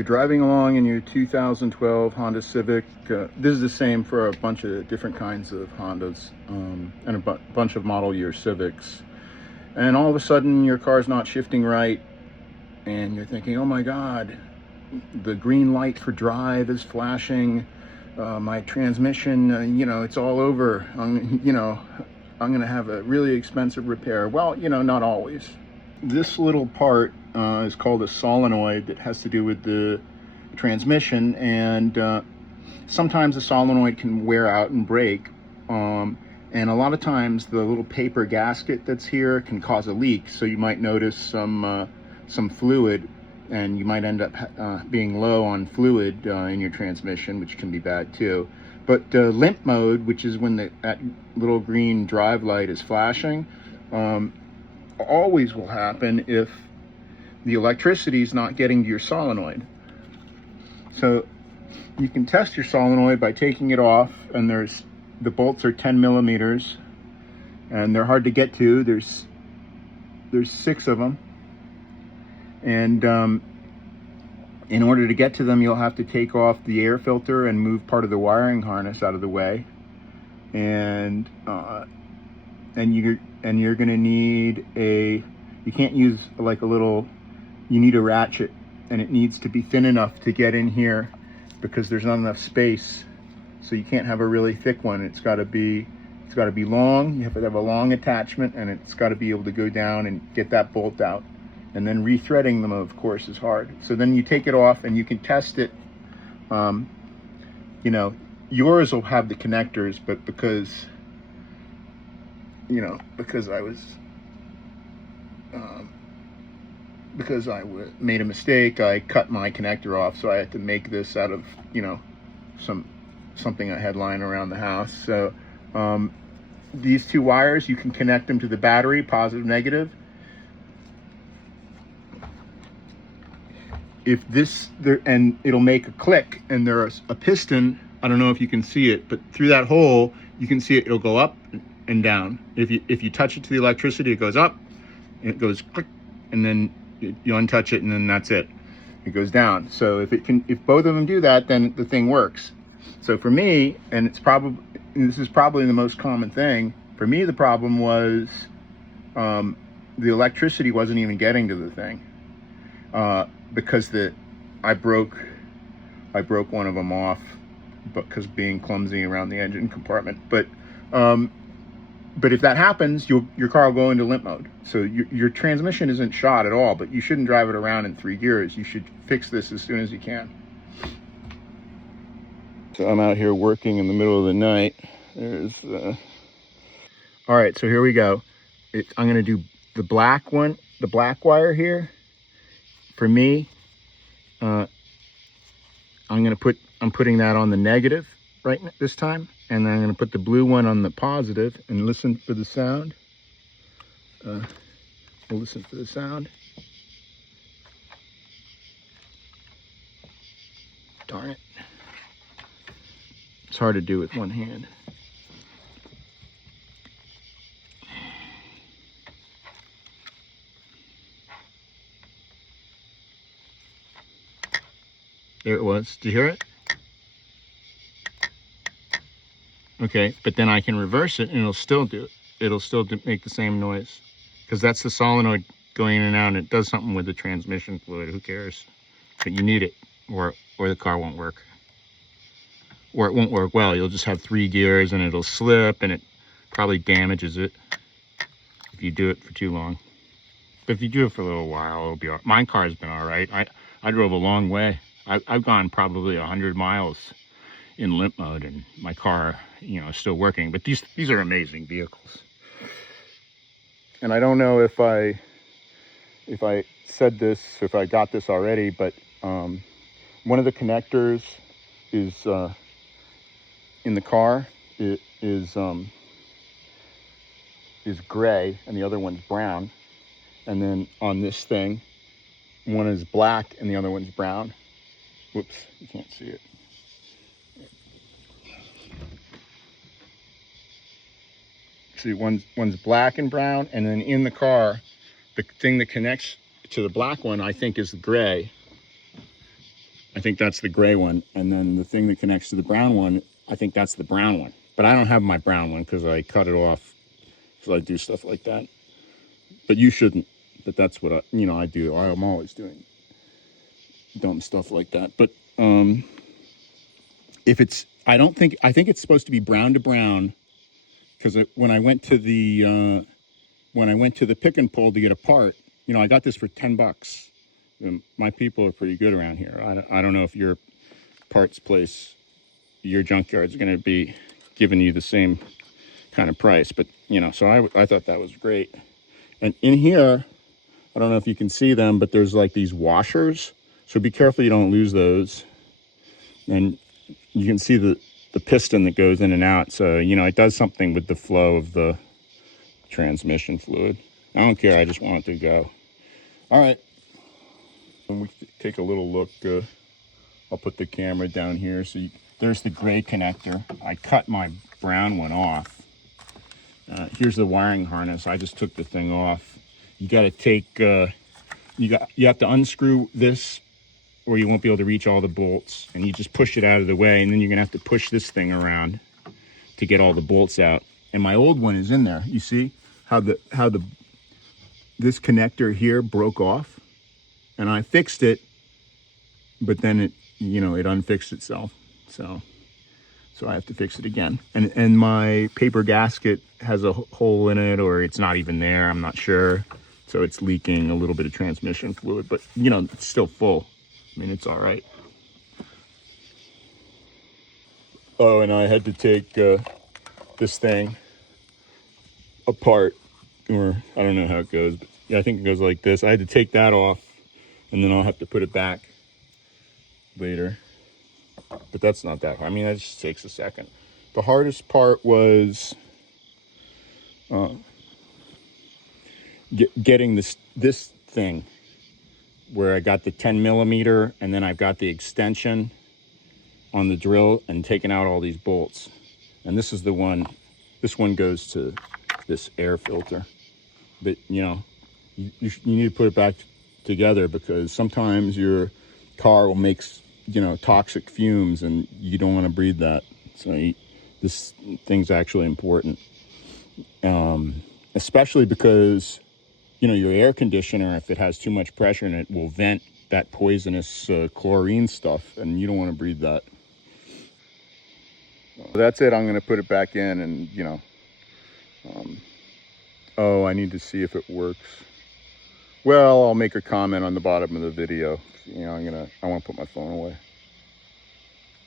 You're driving along in your 2012 Honda Civic. This is the same for a bunch of different kinds of Hondas and a bunch of model year Civics. And all of a sudden your car's not shifting right and you're thinking, oh my God, the green light for drive is flashing. My transmission, it's all over. I'm going to have a really expensive repair. Well, not always. This little part is called a solenoid that has to do with the transmission, and sometimes the solenoid can wear out and break, and a lot of times the little paper gasket that's here can cause a leak, so you might notice some fluid, and you might end up being low on fluid in your transmission, which can be bad too. But limp mode, which is when that little green drive light is flashing, always will happen if the electricity is not getting to your solenoid. So you can test your solenoid by taking it off, and the bolts are 10 millimeters and they're hard to get to. There's 6 of them, and in order to get to them you'll have to take off the air filter and move part of the wiring harness out of the way, and you're going to need you can't use like you need a ratchet, and it needs to be thin enough to get in here because there's not enough space. So you can't have a really thick one. It's got to be long. You have to have a long attachment, and it's got to be able to go down and get that bolt out. And then rethreading them, of course, is hard. So then you take it off and you can test it. Yours will have the connectors, but because I made a mistake, I cut my connector off, so I had to make this out of something I had lying around the house. So these 2 wires, you can connect them to the battery, positive, negative. And it'll make a click, and there's a piston. I don't know if you can see it, but through that hole you can see it'll go up and down. If you touch it to the electricity, it goes up, and it goes click, and then you untouch it, and then that's it. It goes down. So if both of them do that, then the thing works. So for me, and this is probably the most common thing for me, the problem was the electricity wasn't even getting to the thing because I broke one of them off, because being clumsy around the engine compartment. But if that happens, your car will go into limp mode. So your transmission isn't shot at all, but you shouldn't drive it around in 3 gears. You should fix this as soon as you can. So I'm out here working in the middle of the night. All right, so here we go. I'm going to do the black one, the black wire here. For me, I'm putting that on the negative right this time, and then I'm going to put the blue one on the positive, and listen for the sound. We'll listen for the sound. Darn it. It's hard to do with one hand. There it was. Did you hear it? Okay, but then I can reverse it and it'll still do it. It'll still make the same noise, because that's the solenoid going in and out, and it does something with the transmission fluid. Who cares? But you need it, or the car won't work. Or it won't work well. You'll just have 3 gears and it'll slip, and it probably damages it if you do it for too long. But if you do it for a little while, it'll be all right. My car's been all right. I drove a long way. I've gone probably 100 miles in limp mode, and my car, is still working. But these are amazing vehicles. And I don't know if I said this, if I got this already, but one of the connectors is in the car is gray, and the other one's brown. And then on this thing, one is black and the other one's brown. Whoops, you can't see it. See, one's black and brown, and then in the car, the thing that connects to the black one, I think, is the gray. I think that's the gray one. And then the thing that connects to the brown one, I think that's the brown one. But I don't have my brown one because I cut it off because I do stuff like that. But you shouldn't. But that's what I do. I'm always doing dumb stuff like that. But if it's, I think it's supposed to be brown to brown, because when I went to the pick and pull to get a part, I got this for $10. My people are pretty good around here. I don't know if your parts place, your junkyard's going to be giving you the same kind of price, but so I thought that was great. And in here, I don't know if you can see them, but there's like these washers, so be careful you don't lose those. And you can see the piston that goes in and out, so it does something with the flow of the transmission fluid. I don't care, I just want it to go. All right, when we take a little look, I'll put the camera down here. So there's the gray connector. I cut my brown one off. Here's the wiring harness. I just took the thing off. You got to take, you have to unscrew this, or you won't be able to reach all the bolts. And you just push it out of the way, and then you're gonna have to push this thing around to get all the bolts out. And my old one is in there. You see how this connector here broke off, and I fixed it, but then it unfixed itself. So I have to fix it again. And my paper gasket has a hole in it, or it's not even there, I'm not sure. So it's leaking a little bit of transmission fluid, but it's still full. I mean, it's all right. Oh, and I had to take this thing apart, or I don't know how it goes, but yeah, I think it goes like this. I had to take that off, and then I'll have to put it back later. But that's not that hard. I mean, that just takes a second. The hardest part was getting this thing where I got the 10 millimeter, and then I've got the extension on the drill, and taking out all these bolts. And this is the one. This one goes to this air filter. But you need to put it back together, because sometimes your car will make toxic fumes, and you don't want to breathe that. So this thing's actually important, especially because your air conditioner, if it has too much pressure in it, will vent that poisonous chlorine stuff, and you don't want to breathe that. That's it. I'm going to put it back in, and oh, I need to see if it works. Well, I'll make a comment on the bottom of the video. I want to put my phone away.